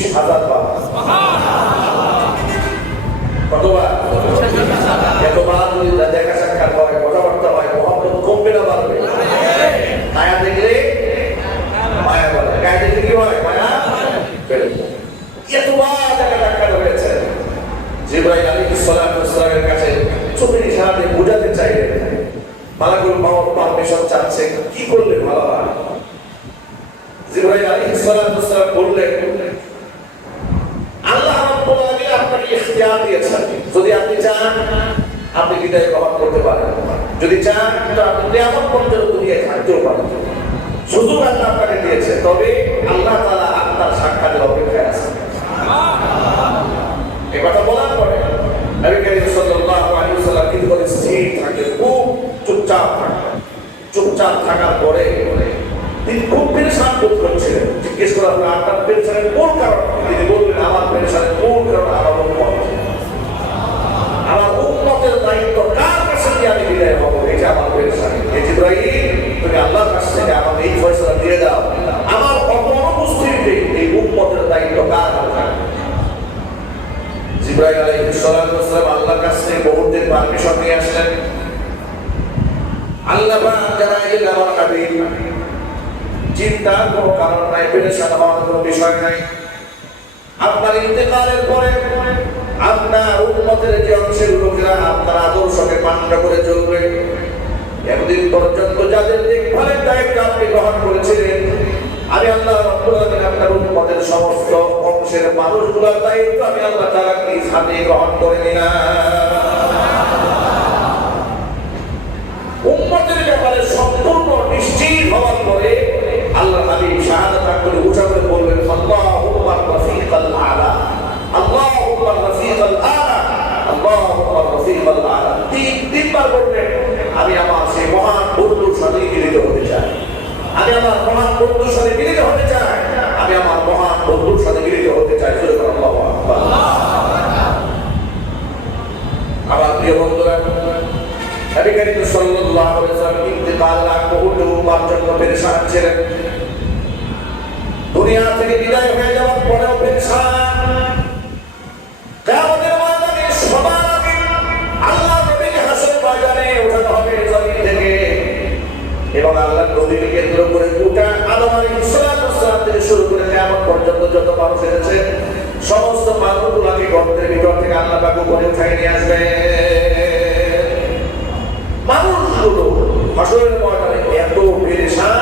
24,000 বার। কতবার? এতবার যদি দেখা সাক্ষাৎ হয়, কথাবার্তা হয়, মহব্বত কমবে না বাড়বে? মায়া দেখলে মায়া বলে, গায়ে দেখলে কি হয়? মায়া বেড়ে যায়। এতবার দেখা সাক্ষাৎ হয়েছে। জিবরাইল আলাইহিস সালামের কাছে চোখের ইশারাতে বোঝাতে চাইলেন, মালাকুল মাউত পারমিশন চাচ্ছে, কি করলে ভালো হয়? জিবরাইল আলাইহিস সালাম বললেন, আল্লাহ রাব্বুল আলামিন আপনাকে ইখতিয়ার দিয়েছেন, যদি আপনি চান আপনি বিদায় গ্রহণ করতে পারেন, যদি চান তো আপনি কিয়ামত পর্যন্ত দুনিয়ায় থাকতেও পারেন। সুযোগ আল্লাহ আপনাকে দিয়েছে, তবে আল্লাহ তাআলা আপনার সাক্ষাতের অপেক্ষায় আছেন। এই কথা বলার পরে নবী করিম সাল্লাল্লাহু আলাইহি ওয়াসাল্লাম কিন্তু স্থির থাকলেন, খুব চুপচাপ থাকলেন। চুপচাপ থাকার পরে তিনি খুব পেরেশান বোধ করছিলেন। জিজ্ঞেস করা হলো, আপনার পেরেশানের কোন কারণ? তিনি বললেন, আমার পেরেশানের কোন কারণ আমার উম্মত। আমার উম্মতের দায়িত্ব কার কাছে দিয়ে আমি বিদায় হব, এটা আমার পেরেশানি। এই জিবরাইল, তুমি আল্লাহর কাছ থেকে আমাকে এই ফয়সালা দিয়ে দাও, আমার অনুপস্থিতিতে এই উম্মতের দায়িত্ব কার হাতে। জিবরাইল আলাইহিস সালাম আল্লাহর কাছ থেকে বহুদিন পারমিশন নিয়ে আসলেন। আল্লাহ পাক জানাইলেন, আমার হাবিব, চিন্তার কোনো কারণ নাই, পেরেশান হওয়ার কোনো বিষয় নাই। আপনার ইন্তেকালের পরে আপনার উম্মতের যে অংশের লোকেরা আপনার আদর্শকে পালন করে চলবে, এতদিন পর্যন্ত যাদের দেখভালের দায়িত্ব আপনি গ্রহণ করেছিলেন, আমি আল্লাহ রাব্বুল আলামিন আপনার উম্মতের সমস্ত অংশের মানুষগুলোর দায়িত্ব আমি আল্লাহ তাআলা নিজ হাতে গ্রহণ করে নিলাম। উম্মতের ব্যাপারে সম্পূর্ণ নিশ্চিত হওয়ার পরে আল্লাহ হাবিব শাহাদাত করে উঠা করে বললেন, আল্লাহুম্মা রাফিকাল আলা, আল্লাহুম্মা রাফিকাল আলা, আল্লাহুম্মা রাফিকাল আলা। তিনবার বললেন, আমি আমার সেই মহান বন্ধুর সাথে মিলিত হতে চাই, আমি আমার মহান বন্ধুর সাথে মিলিত হতে চাই, আমি আমার মহান বন্ধুর সাথে মিলিত হতে চাই। আল্লাহু আকবার। আমার প্রিয় বন্ধুরা, নবী করিম সাল্লাল্লাহু আলাইহি ওয়াসাল্লাম ইন্তেকাল লাগ বহু জন্য পেরেশান ছিলেন। দুনিয়া থেকে বিদায় হয়ে যাওয়ার পরেও পেরেশান। কিয়ামতের ময়দানে সবার আগে আল্লাহ নবীকে হাসরের ময়দানে ওঠানো হবে জমিন থেকে, এবং আল্লাহ নবীকে কেন্দ্র করে গোটা আদম আলাইহিস সালাম থেকে শুরু করে কিয়ামত পর্যন্ত যত মানুষ এসেছে, সমস্ত মানুষগুলোকে গর্তের ভিতর থেকে আল্লাহ পাক উপরে উঠায় নিয়ে আসবে। মানুষগুলো হাসরের ময়দানে এত পেরেশান,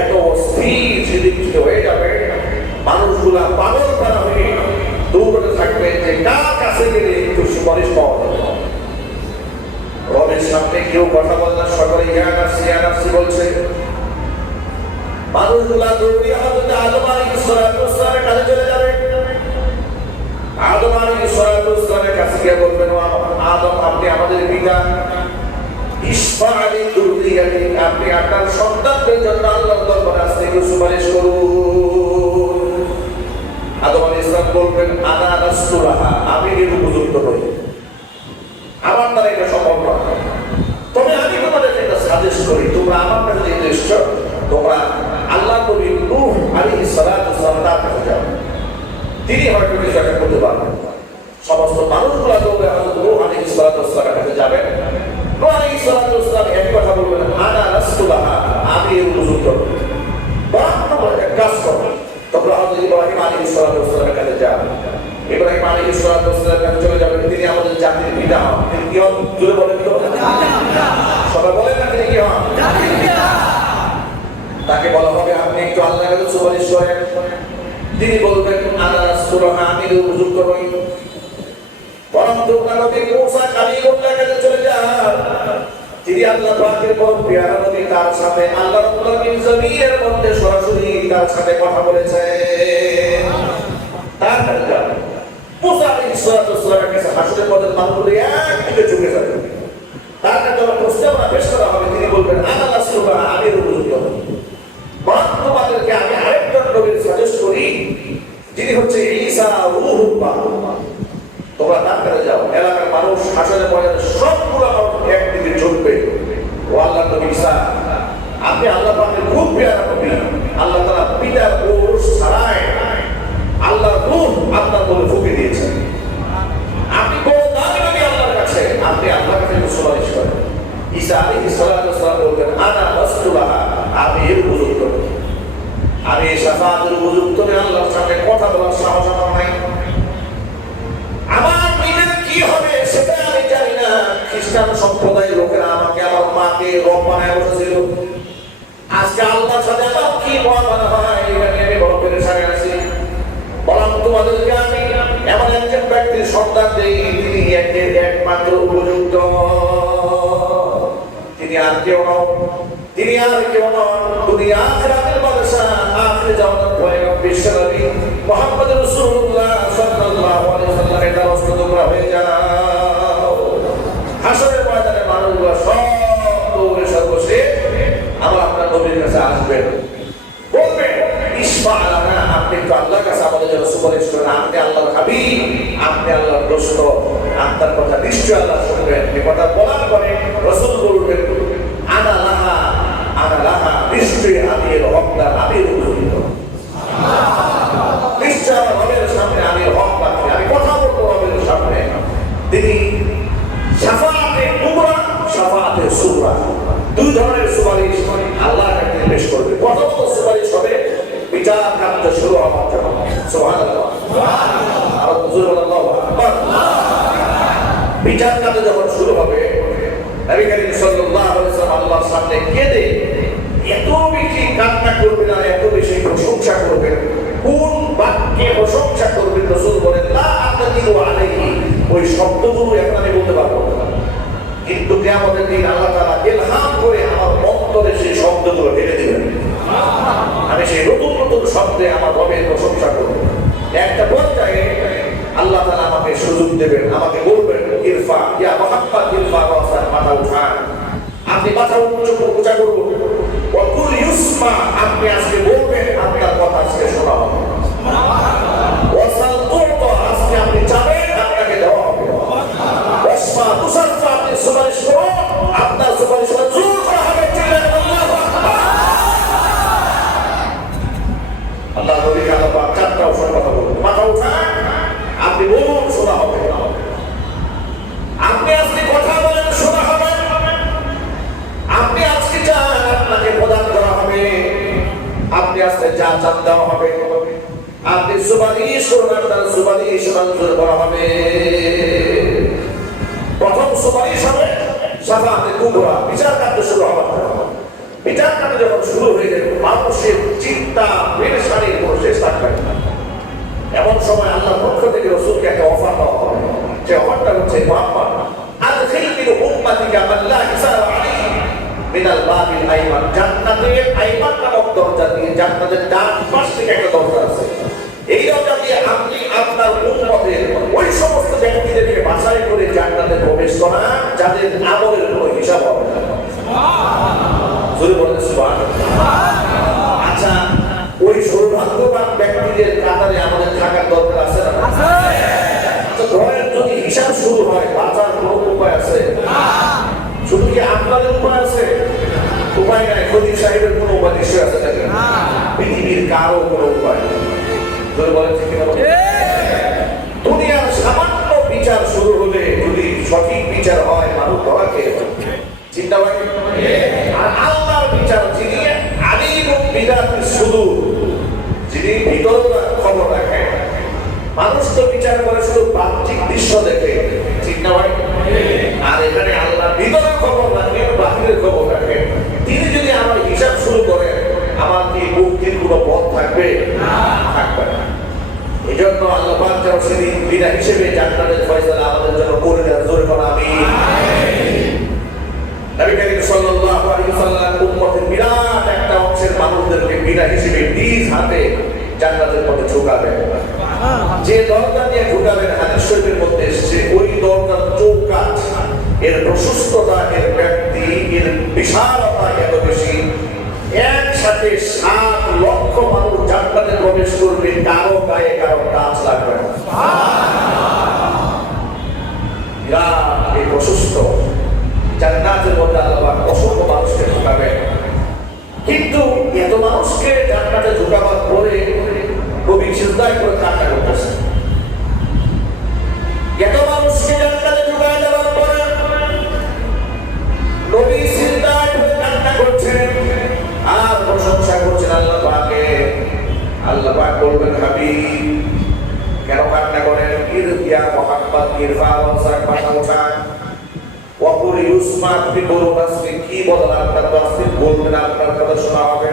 এত অস্থির সেদিকে হয়ে যাবে, মানুষগুলা পাগল করা হয়ে দৌড়তে থাকবে যে কার কাছে গেলে একটু সুপারিশ পাওয়া যাবে। রবের সামনে কেউ কথা বললে সকলে ইয়া নাফসি বলছে। মানুষগুলা দৌড়িয়ে হযরত আদম আলাইহিস সালামের কাছে চলে যাবে। আদম আলাইহিস সালামের কাছে গিয়ে বলবেন, আদম, আপনি আমাদের পিতা, ইসফাআলি দুররিয়াতি, আপনি আপনার সন্তানদের জন্য আল্লাহর দরবারে আজকে সুপারিশ করুন। আদম আলাইহিস সালাম বলবেন, আনা রাসূলুল্লাহ, আমি এর উপযুক্ত নই, আমার দ্বারা এটা সম্ভব নয়, তবে আমি তোমাদের একটা সাজেস্ট করি, তোমরা আমার কাছে যে এসেছো, তোমরা আল্লাহ নবী নূহ আলাইহিস সালাম তার কাছে যাও, তিনি হয়তো কিছু একটা করতে পারবেন। সমস্ত মানুষগুলা দৌড়ে হযরত নূহ আলাইহিস সালামের কাছে যাবেন। নূহ আলাইহিস সালাম এক কথা বলবেন, আনা রাসূলুল্লাহ, আমি এর উপযুক্ত নই, বরং একটা কাজ করো, তোমরা হযরত ইব্রাহিম আলাইহিস সালামের কাছে যাও। ইব্রাহিম আলাইহিস সালামের কাছে চলে যাবেন, তিনি আমাদের জাতির পিতা হন। তিনি কি হন? জোরে বলেন তো, সবাই বলেন না, তিনি কি হন? জাতির পিতা। তাকে বলা হবে, আপনি একটু আল্লাহর কাছে সুপারিশ করেন। তিনি বলবেন, আনা রাসূলুল্লাহ, আমি এর উপযুক্ত নই, বরং তোমরা নবী মুসা কালিমুল্লাহর কাছে চলে যাও, তিনি আল্লাহ পাকের বড় প্রিয় নবী, তার সাথে আল্লাহ রাব্বুল আলামিন জমিনের মধ্যে সরাসরি তার সাথে কথা বলেছেন। তার কাছে যাও। মুসা আলাইহিস সালামের কাছে হাসরের ময়দানে মানুষগুলো একদিকে ঝুঁকে যাবে, তার কাছে যখন প্রস্তাব পেশ করা হবে, তিনি বলবেন, আনা রাসূলুল্লাহ, আমি এর উপযুক্ত নই, বরং তোমাদেরকে আমি আরেকজন নবীর সাজেস্ট করি, যিনি হচ্ছে ঈসা রূহুল্লাহ, তোমরা তার কাছে যাও। এলাকার মানুষ হাসরের ময়দানে সবগুলো মানুষ একদিকে ঝুঁকবে, ও আল্লাহ নবী ঈসা, আপনি আল্লাহ পাকের খুব প্রিয় নবী, আল্লাহ তাআলা পিতার ওরস ছাড়াই আল্লাহর শাফাতের উপযুক্ত নই, আল্লাহর সামনে কথা বলার সাহস আমার নাই। আমার নিজের কি হবে সেটা আমি জানি না। খ্রিস্টান সম্প্রদায়ের লোকেরা আমাকে আমার মাকে রব বানায় বসেছিল। আজকে আল্লাহর সাথে আমার কি মহামানা হয় এটা নিয়ে আমি বড় পেরেশানে আছি। বললাম তোমাদেরকে আমি এমন একজন ব্যক্তির সন্তান দেই, তিনি একমাত্র উপযুক্ত, তিনি আর কেউ নন, তিনি আর কেউ নন। দুনিয়া আখিরাতের বাদশা, আখিরে জান্নাত পয়গম্বর বিশ্বনবী মুহাম্মদ রাসূলুল্লাহ সাল্লাল্লাহু আলাইহি ওয়াসাল্লামের দ্বারস্থ তোমরা হয়ে যাও। হাসরের ময়দানে মানুষগুলো সব দৌড়ে সর্বশেষ আবার আপনার নবীর কাছে আসবেন, বলবেন ইসফা আলানা, আপনি তো আল্লাহর কাছে আমাদের জন্য সুপারিশ করেন, আপনি আল্লাহর হাবিব, আপনি আল্লাহর দোস্ত, আপনার কথা নিশ্চয় আল্লাহ শুনবেন। এই কথা বলার পরে রাসূল বলবেন আনা লাহা, আনা লাহা, নিশ্চয়ই আমি এর হকদার, আমি এর উপযুক্ত, নিশ্চয় আমার রবের সামনে আমি এর হক রাখি, আমি কথা বলবো রবের সামনে। তিনি শাফাআতে কুবরা, শাফাআতে সুগরা, দুই ধরনের সুপারিশ আল্লাহর কাছে পেশ করবে। প্রথমত সুপারিশ হবে বিচার কার্য শুরু হওয়ার জন্য। সুবহানাল্লাহ, সুবহানাল্লাহ, আর হুজুর আল্লাহু আকবার। বিচার কার্য যখন শুরু হবে, নবী করিম সাল্লাল্লাহু আলাইহি ওয়াসাল্লাম আল্লাহর সামনে কেঁদে এত বেশি কান্না করবেন আর এত বেশি প্রশংসা করবেন। কোন বাক্যে প্রশংসা করবেন? রাসূল বলেন লা আতাদিরু আলাইহি, ওই শব্দগুলো এখন আমি বলতে পারবো না, কিন্তু কিয়ামতের দিন আল্লাহ তাআলা ইলহাম করে আমার অন্তরে সেই শব্দগুলো ঢেলে দিবেন। আমি সেই নতুন নতুন শব্দে আমার রবের প্রশংসা করব। একটা পর্যায়ে আল্লাহ তাআলা আমাকে সুযোগ দেবেন, আমাকে বলবেন ইরফা ইয়া মুহাম্মদ, ইরফা রাসাক, মাথা উঠান, আপনি মাথা উঁচা করুন। ওয়া কুল ইউসমা, আপনি আজকে বলবেন, আপনার কথা আজকে শোনা হবে। ওয়াসাল তুরতা, আজকে আপনি চাবেন, আপনাকে দেওয়া হবে। ওয়াসমা তুসাফা, আপনি সুপারিশ করুন, আপনার সুপারিশ মঞ্জুর করা হবে। আল্লাহু আকবার। আল্লাহ নবী কালাম চারটা অপশন কথা বলুন, মাথা উঠান, আপনি বলুন, শোনা হবে। আপনি আজকে কথা বলেন, শোনা হবে। আপনি আজকে চান, আপনাকে প্রদান করা হবে। আপনি আজকে যা চান দেওয়া হবে। আপনি সুপারিশ করুন, আপনার সুপারিশ মঞ্জুর করা হবে। প্রথম সুপারিশ হবে শাফাআতে কুবরা, বিচার কার্য শুরু হওয়ার জন্য। বিচার কার্য যখন শুরু হয়ে যাবে, মানুষের চিন্তা পেরেশানির কোনো শেষ থাকবে না। এমন সময় আল্লাহর পক্ষ থেকে রাসূলকে একটা অফার দেওয়া হবে। যে অফারটা হচ্ছে মুহাম্মদ আদখিল মিন উম্মাতিকা মান লা হিসাব আলাইহি মিনাল বাবিল আইমান, জান্নাতের আইমান নামক দরজা দিয়ে, জান্নাতের ডান পাশ থেকে একটা দরজা আছে, এই দরজা দিয়ে আপনি আপনার উম্মতের ওই সমস্ত ব্যক্তিদেরকে বাছাই করে জান্নাতে প্রবেশ করান যাদের আমলের কোনো হিসাব হবে না। সুবহানাল্লাহ, জোরে বলেন সুবহানাল্লাহ। আচ্ছা, ওই সৌভাগ্যবান ব্যক্তিদের কাতারে আমাদের থাকার দরকার আছে না? আছে। আচ্ছা, ধরেন যদি হিসাব শুরু হয়, বাঁচার কোনো উপায় আছে? শুধু কি আপনাদের উপায় আছে? উপায় নাই। খতিব সাহেবের কোনো উপায় নিশ্চয় আছে নাকি? পৃথিবীর কারো কোনো উপায় নেই। জোরে বলেন ঠিক কিনা? দুনিয়ার সামান্য বিচার শুরু হলে যদি সঠিক বিচার হয়, মানুষ ধরা খেয়ে চিন্তা হয়। আর আল্লাহর বিচার, যিনি আলিমুল বিদাতিস সুদূর, যিনি ভিতরের খবর রাখেন। মানুষ তো বিচার করে শুধু বাহ্যিক দৃশ্য দেখে, চিন্তা হয়। আর এখানে আল্লাহ ভিতরের খবর রাখেন, বাহিরের খবর রাখেন। তিনি যদি আমার হিসাব শুরু করেন, আমার কি মুক্তির কোনো পথ থাকবে? থাকবে না। এই জন্য আল্লাহ পাক যেন সেদিন বিনা হিসেবে জান্নাতের ফয়সালা আমাদের জন্য করে দেন। জোরে বলা আমিন। নবী করিম সাল্লাল্লাহু আলাইহি ওয়াসাল্লাম উম্মতের বিরাট একটা অংশের মানুষদেরকে বিনা হিসেবে নিজ হাতে জান্নাতের পথে ঢোকাবেন। যে দরজা দিয়ে ঢোকাবেন, হাদিস শরীফের মধ্যে এসেছে, ওই দরজার চৌকাঠ, এর প্রশস্ততা, এর ব্যাপ্তি, এর বিশালতা এত বেশি, একসাথে 7 লক্ষ মানুষ জান্নাতে প্রবেশ করবে, কারো গায়ে কারো টাচ লাগবে না। সুবহানাল্লাহ। এই প্রশস্ত জান্নাতের মধ্যে আল্লাহ অসংখ্য মানুষকে ঢোকাবেন। কিন্তু এত মানুষকে জান্নাতে ঢোকাবার পরে কবি চিন্তায় করে কান্না করতেছে। এত মানুষকে জান্নাতে ঢোকায় দেওয়ার পরে নবী চিন্তায় করে কান্না করছেন আর প্রশংসা করছেন আল্লাহ পাকের। আল্লাহ পাক বলবেন হাবিব কেন কান্না করেন? ইরদিয়া মুহাম্মদ ইরফা ওয়াসাক মাথা ওঠান ওয়াকুল ইউসমা, আপনি বলুন আজকে কি বলেন, আপনার তাসবিহ বলবেন, আপনার কথা শোনা হবে।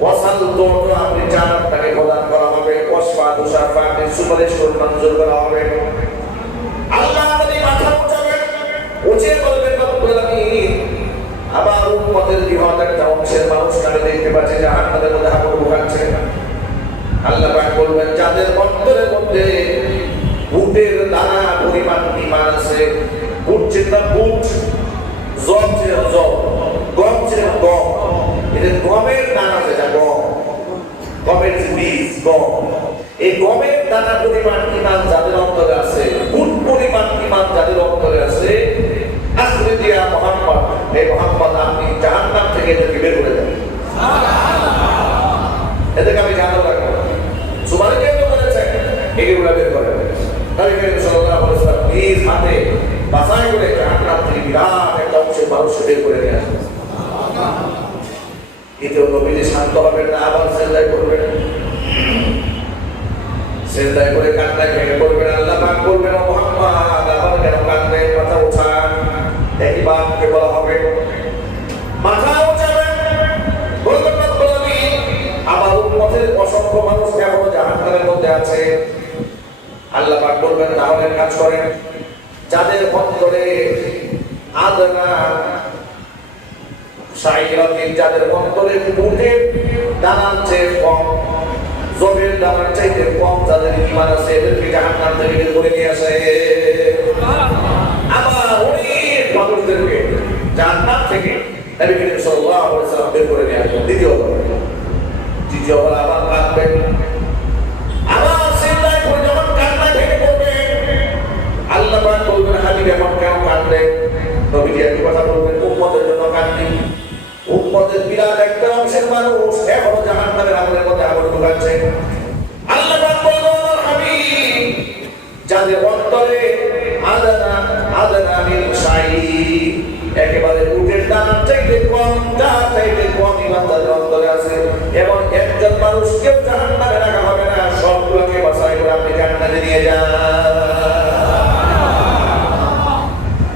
ওয়াসাল দোয়া, আপনি জান্নাত তাকে প্রদান করা হবে। ওয়াসফা তুশাফা, আপনি সুপারিশ করে মঞ্জুর করা হবে। আল্লাহ নবী মাথা উঠাবেন, উঠে বলবেন রব্বুল আলামিন আমার উম্মতের বিহত একটা অংশের মানুষকে আমি দেখতে পাচ্ছি জাহান্নামের মধ্যে হাবুডুবু ভুগাচ্ছে। আল্লাহ পাক বলবেন যাদের অন্তরের মধ্যে বুটের দানা পরিমাণ ঈমান আছে, বুট যেটা বুট, জব যেটা জব, গম যেটা গম, এটা গমের দানা যেটা গম, গমের যে বীজ গম, এই গমের দানা পরিমাণ ঈমান যাদের অন্তরে আছে, বুট পরিমাণ ঈমান যাদের অন্তরে আছে, আখরে দিয়া মুহাম্মদ, এই মুহাম্মদ আপনি জাহান্নাম থেকে এদেরকে বের করে দেন। এদেরকে আমি জাহান্নাম রাখবো। সুবহান কে বলেছেন এগুলো বের করে দেন। নবী করিম সাল্লাল্লাহু আলাইহি ওয়াসাল্লাম নিজ হাতে বাছাই করে জাহান্নাম থেকে বিরাট একটা অংশের মানুষকে বের করে নিয়ে আসেন। এতেও নবীজি শান্ত হবেন না, আবার সেজদায় করবেন, সেজদায় করে কান্না ভেঙে পড়বেন। আল্লাহ পাক বলবেন ও মুহাম্মদ আবার কেন কাঁদবেন? মাথা উঠান। একই বাপকে বলা হবে মাথা উঠাবেন, বলবেন রব্বুল আলামিন আমার উম্মতের অসংখ্য মানুষ এখনো জাহান্নামের মধ্যে আছে। আল্লাহ পাক বলবেন তাহলে কাজ করেন, যাদের অন্তরে আদনা শাইরাতিন, যাদের অন্তরে বুটের দানার চেয়ে কম, জবের দানার চাইতে কম যাদের ঈমান আছে, এদেরকে জাহান্নাম থেকে বের করে নিয়ে আসে। আবার অনেক মানুষদেরকে জান্নাত থেকে নবী করিম সাল্লাল্লাহু আলাইহি ওয়াসাল্লাম বের করে নিয়ে আসবেন। দ্বিতীয়বার আবার কাঁদবেন, আবার সিজদায় পড়ে যখন কান্না ভেঙে পড়বে আল্লাহ পাক বলবেন হাবিব এখন কেন কাঁদলেন? নবীজি একই কথা বলবেন উম্মতের জন্য কাঁদছি। উম্মতের বিরাট একটা অংশের মানুষ এখনো জাহান্নামের আগুনের মধ্যে আগুন ঢুকাচ্ছে। আল্লাহ পাক বলবেন আমার হাবিব যাদের অন্তরে আদনা মিন শাই, একেবারে উটের দানার চাইতে কম, তার চাইতে কম ঈমান তাদের অন্তরে আছে, এবং একজন মানুষকে জাহান্নামে রাখা হবে না, সবগুলোকে বাছাই করে আপনি জান্নাতে নিয়ে যান।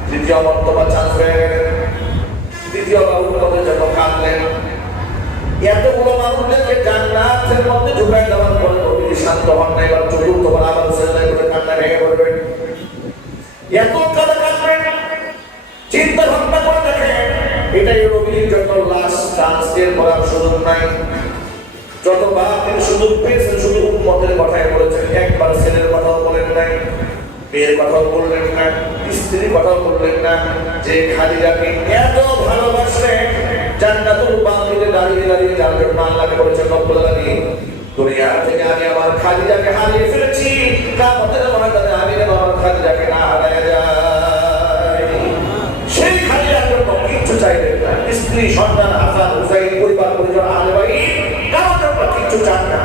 দ্বিতীয় মর্তবা চান্স হয়ে গেলেন, দ্বিতীয়বার উম্মতের জন্য কাঁদলেন। এতগুলো মানুষদেরকে জান্নাতের মধ্যে ঢুকাই দেওয়ার পরে নবীজি শান্ত হন না, এবার চতুর্থবার আবার সেজদায় করে কান্না ভেঙে পড়বেন। এত কাঁদা কাঁদবেন, চিন্তা ভাবনা করে দেখেন এটাই নবীর জন্য লাস্ট চান্স, এর করার সুযোগ নাই। যতবার তিনি সুযোগ পেয়েছেন শুধু উম্মতের কথাই বলেছেন, একবার ছেলের কথাও বলেন নাই, মেয়ের কথাও বললেন না, স্ত্রীর কথাও বললেন না, যে খাদিজাকে এত ভালোবাসলেন জান্নাতুল বাকিতে দাঁড়িয়ে দাঁড়িয়ে যার জন্য আল্লাহকে বলেছেন রব্বুল আলামিন দুনিয়া থেকে আমি আমার খাদিজাকে হারিয়ে ফেলেছি, কিয়ামতের ময়দানে আমি যেন আমার খাদিজাকে না হারায় যাই। সেই খাদিজার জন্য কিচ্ছু চাইলেন না, স্ত্রী সন্তান হাসান হুসাইন পরিবার পরিজন আহলে বাইত কারোর জন্য কিচ্ছু চান না,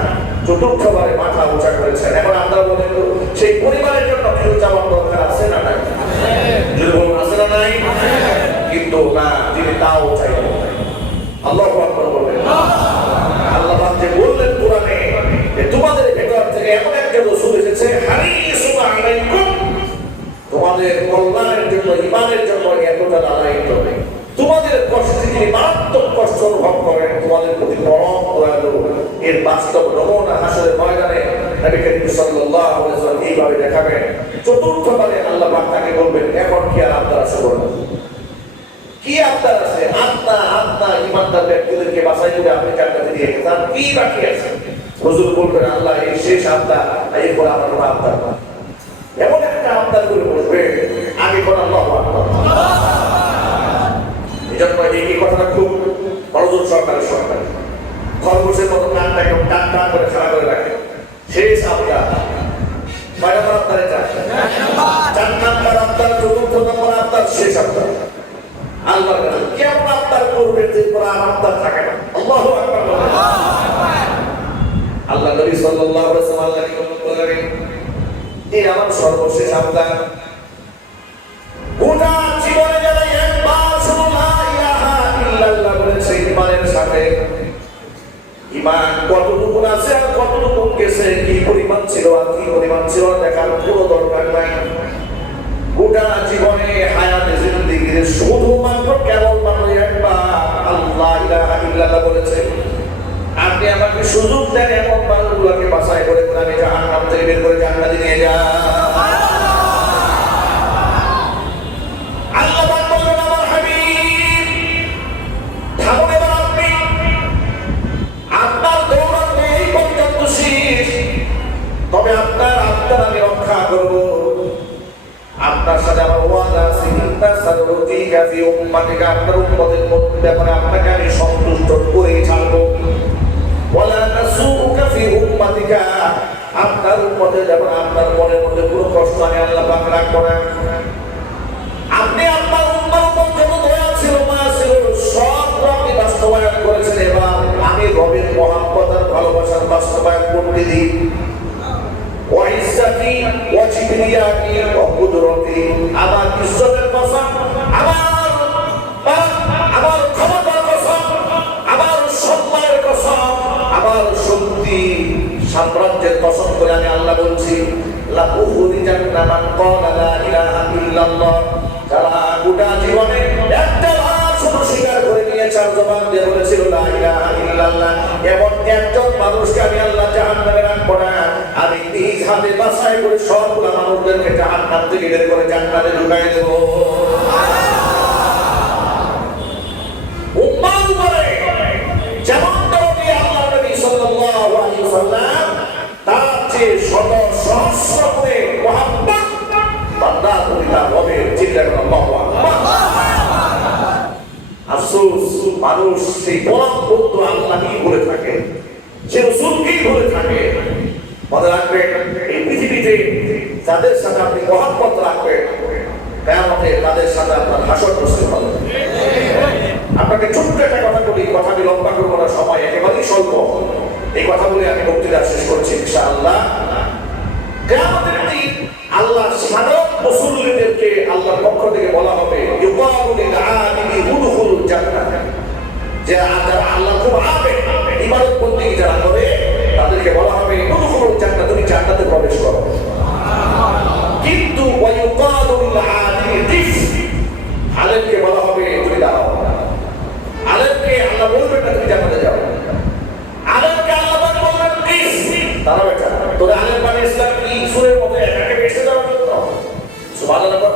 চতুর্থবারে মাথা উঁচা করেছেন। এখন আমরা বলেন তো সেই পরিবারের জন্য কিছু চাওয়ার দরকার আছে না নাই? আছে না নাই? কিন্তু না, তিনি তাও চাইলেন। আল্লাহু আকবার বলেন। আল্লাহ পাক যে বললেন কোরআনে যে তোমাদের ভেতর থেকে এমন একজন রাসূল এসেছে হারিসুন আলাইকুম, তোমাদের কল্যাণের জন্য ঈমানের জন্য এতটা লালায়িত হবে, তোমাদের কষ্টে তিনি মারাত্মক কষ্ট অনুভব করেন, তোমাদের প্রতি পরম দয়ালু। এর বাস্তব নমুনা হাসরের ময়দানে নবী করিম সাল্লাল্লাহু আলাইহি ওয়াসাল্লাম এইভাবে দেখাবেন। চতুর্থবারে আল্লাহ পাক তাকে বলবেন এখন কি আর আপনার আছে বলুন, কি আপনার আছে? আপনার ঈমানদার ব্যক্তিদেরকে বাছাই করে আপনি জান্নাতে নিয়ে গেছেন, তার কি বাকি আছে? হুজুর বলবেন আল্লাহ এই শেষ আপনার, এরপর আমার কোনো আপনার না, এমন একটা আপনার করে বসবে আগে কোন আল্লাহু আকবার। এজন্য এই কথাটা খুব মনোযোগ সরকারের সরকার খরগোশের মতো কানটা একদম টান টান করে খাড়া করে রাখে। শেষ আপনার কয়টা পর আপনার? চার নাম্বার আপনার, চতুর্থ নম্বর আপনার, শেষ আপনার। আল্লাহর কাছে কেমন আপনার করবেন যে কোরআন আপনার থাকে না? আল্লাহু আকবার। আল্লাহ নবী সাল্লাল্লাহু আলাইহি ওয়াসাল্লাম বলেন এই আমার সর্বশেষ আপনার গোটা জীবনে যারা একবার শুধু লা ইলাহা ইল্লাল্লাহ বলেছে ঈমানের সাথে, ইমান কতটুকু আছে আর কতটুকু গেছে, কি পরিমাণ ছিল আর কি পরিমাণ ছিল দেখার কোনো দরকার নাই। গোটা জীবনে হায়াতে জিন্দেগিতে শুধুমাত্র কেবলমাত্র একবার আল্লাহ ইলাহা ইল্লাল্লাহ বলেছে। আপনি আমাকে সুযোগ দেন এমন মানুষগুলোকে বাছাই করে আমি জাহান্নাম থেকে বের করে জান্নাতে নিয়ে যান। আল্লাহ পাক বলেন, আমার হাবিব থামুন এবার আপনি, আপনার দৌড়ানো এই পর্যন্ত শেষ, তবে আপনার আমি রক্ষা করব। আপনার সাথে আমার ওয়াদা আছে, ইন্না সানুতিকা ফি উম্মাতিকা, আপনার উম্মতের ব্যাপারে আপনাকে আমি সন্তুষ্ট করেই ছাড়বো। ওয়ালা নাসুকা ফি উম্মাতিকা, আপনার উম্মতের ব্যাপারে আপনার মনের মধ্যে কোনো কষ্ট আমি আল্লাহ পাক রাখবো না। আপনি আপনার উম্মার উপর যত দয়া ছিল, মায়া ছিল, সব আপনি বাস্তবায়ন করেছেন। এবার আমি রবের মহব্বত আর ভালোবাসার বাস্তবায়ন করতে দিই। ওয়াইসাতি ওয়াজিবিয়াতি ওয়াকুদরতি, আমার ইজ্জতের কসম, আমার ক্ষমতার কসম, আমার সম্মানের কসম, আমার শক্তি সাম্রাজ্যের কসম করে আমি আল্লাহ বলছি, লা উখরিজান্না মান ক্বালা লা ইলাহা ইল্লাল্লাহ, যারা গোটা জীবনে একটা বার শুধু স্বীকার করে নিয়েছে আর জবান দিয়ে বলেছিল লা ইলাহা ইল্লাল্লাহ, এমন একজন মানুষকে আমি আল্লাহ জাহান্নামে রাখবো না। আমি নিজ হাতে বাছাই করে সবগুলা মানুষদেরকে জাহান্নাম থেকে বের করে জান্নাতে ঢুকাই দেবো। উম্মার উপরে যেমন দরদি আল্লাহ নবী সাল্লাল্লাহু আলাইহি ওয়াসাল্লাম, তার চেয়ে শত সহস্র গুণে মুহাব্বত বান্দা করিতা হবে। চিল্লাবেন আল্লাহু আকবার। আফসোস, মানুষ সেই গোলাম বন্ধু আল্লাহকেই বলে থাকে, সে রাসূলকেই বলে থাকে। মনে রাখবেন, এই পৃথিবীতে যাদের সাথে আপনি মহব্বত রাখবেন, কিয়ামতে তাদের সাথে আপনার হাসর বসতে হবে। আপনাকে ছোট্ট একটা কথা বলি, কথা আমি লম্বা করবো না, সময় একেবারেই স্বল্প। এই কথা বলে আমি বক্তৃতা শেষ করছি ইনশাআল্লাহ। কিয়ামতের দিন আল্লাহ সাধারণ মুসলিমদেরকে আল্লাহর পক্ষ থেকে বলা হবে, ইউকালু লিল আবিদি উদখুলুল জান্নাহ, যে যারা আল্লাহ খুব আবেদ ইবাদত বন্দেগী যারা করে তাদেরকে বলা হবে উদখুলুল জান্নাহ, তুমি জান্নাতে প্রবেশ করো। কিন্তু ওয়া ইউকালু লিল আলিমি কিফ, আলেমকে বলা হবে তুমি দাঁড়াও। আলেমকে আল্লাহ বলবেন না তুমি জান্নাতে যাও, আলেমকে আল্লাহ বলবেন কিফ, দাঁড়াও বেটা। তোরে আলেম মানে ইসলাম কি সুরের মতো একাকে বেঁচে যাওয়ার জন্য? সুবহানাল্লাহ।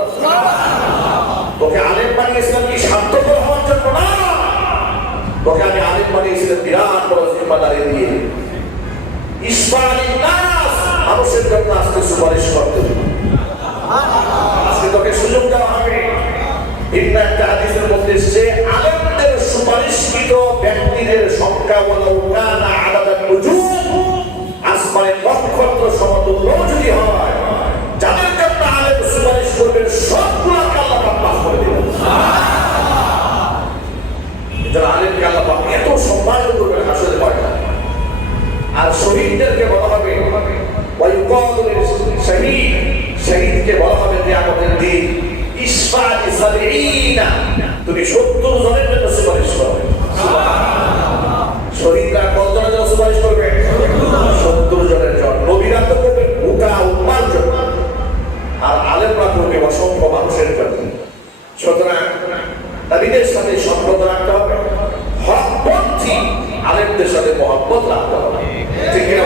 তোকে আলেম মানে ইসলাম কি স্বার্থপর হওয়ার জন্য না, তোকে আমি আলেম মানে ইসলাম বিরাট বড় জিম্মাদারি দিয়ে ইসফালিন নাস, মানুষের জন্য আজকে সুপারিশ করতে হবে। আজকে তোকে সুযোগ দেওয়া হবে। ইবনে একটা হাদিসের মধ্যে এসেছে, আলেমদের সুপারিশকৃত ব্যক্তিদের সংখ্যা ওয়ালাউ কানা আদাদান নুজুম, আসমানের নক্ষত্র সমতুল্য যদি হয়, যাদের জন্য আলেম সুপারিশ করবেন সবগুলোকে আল্লাহ পাক মাফ করে দেবেন। যারা আলেমকে আল্লাহ পাক এত সম্মানিত করবেন হাসরের ময়দানে। আর শহীদদেরকে বলা হবে শহীদ, শহীদকে বলা হবে কিয়ামতের দিন ইসফা'i সাবঈনা, তুমি 70 জনের জন্য সুপারিশ করো। শহীদরা কতজনের জন্য সুপারিশ করবে? 70 জনের জন্য। নবীরা তো করবে গোটা উম্মার জন্য, আর আলেমরা করবে অসংখ্য মানুষের জন্য। সুতরাং নবীদের সাথে সম্পর্ক রাখতে হবে, হকপন্থী আলেমদের সাথে মহব্বত রাখতে হবে। ঠিক না?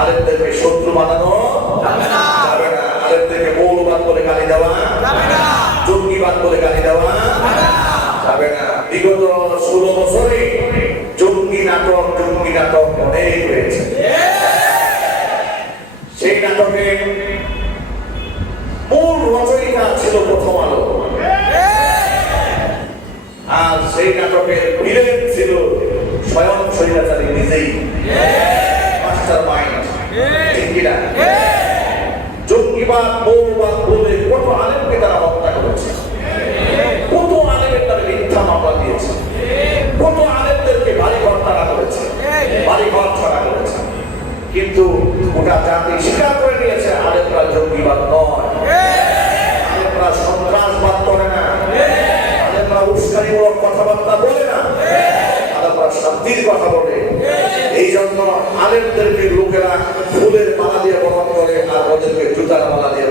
আলেমদেরকে শত্রু বানানো যাবে না, আলেমদেরকে মৌলবাদ বলে গালি দেওয়া যাবে না, জঙ্গিবাদ বলে গালি দেওয়া যাবে না। বিগত 16 বছরে জঙ্গি নাটক অনেক হয়েছে। সেই নাটকে মূল রচয়িতা ছিল প্রথম আলো, আর সেই নাটকের ভিলেন ছিল স্বয়ং স্বৈরাচারী নিজেই, মাস্টার মাইন্ড। ঠিক কিনা? জঙ্গিবাদ মৌলবাদ বলে কত আলেমকে তারা হত্যা করেছে, কত আলেমের তারা মিথ্যা মামলা দিয়েছে, কত আলেমদেরকে বাড়িঘর তারা করেছে, বাড়িঘর ছাড়া করেছে। কিন্তু গোটা জাতি স্বীকার করে নিয়েছে আলেমরা জঙ্গিবাদ নয়, আলেমরা সন্ত্রাসবাদ করে না, আলেমরা উস্কানিমূলক কথাবার্তা বলে না, আলেমরা শান্তির কথা বলে। আলেমদেরকে লোকেরা ফুলের মালা দিয়ে বরণ করে আর ওদেরকে জুতার মালা দিয়ে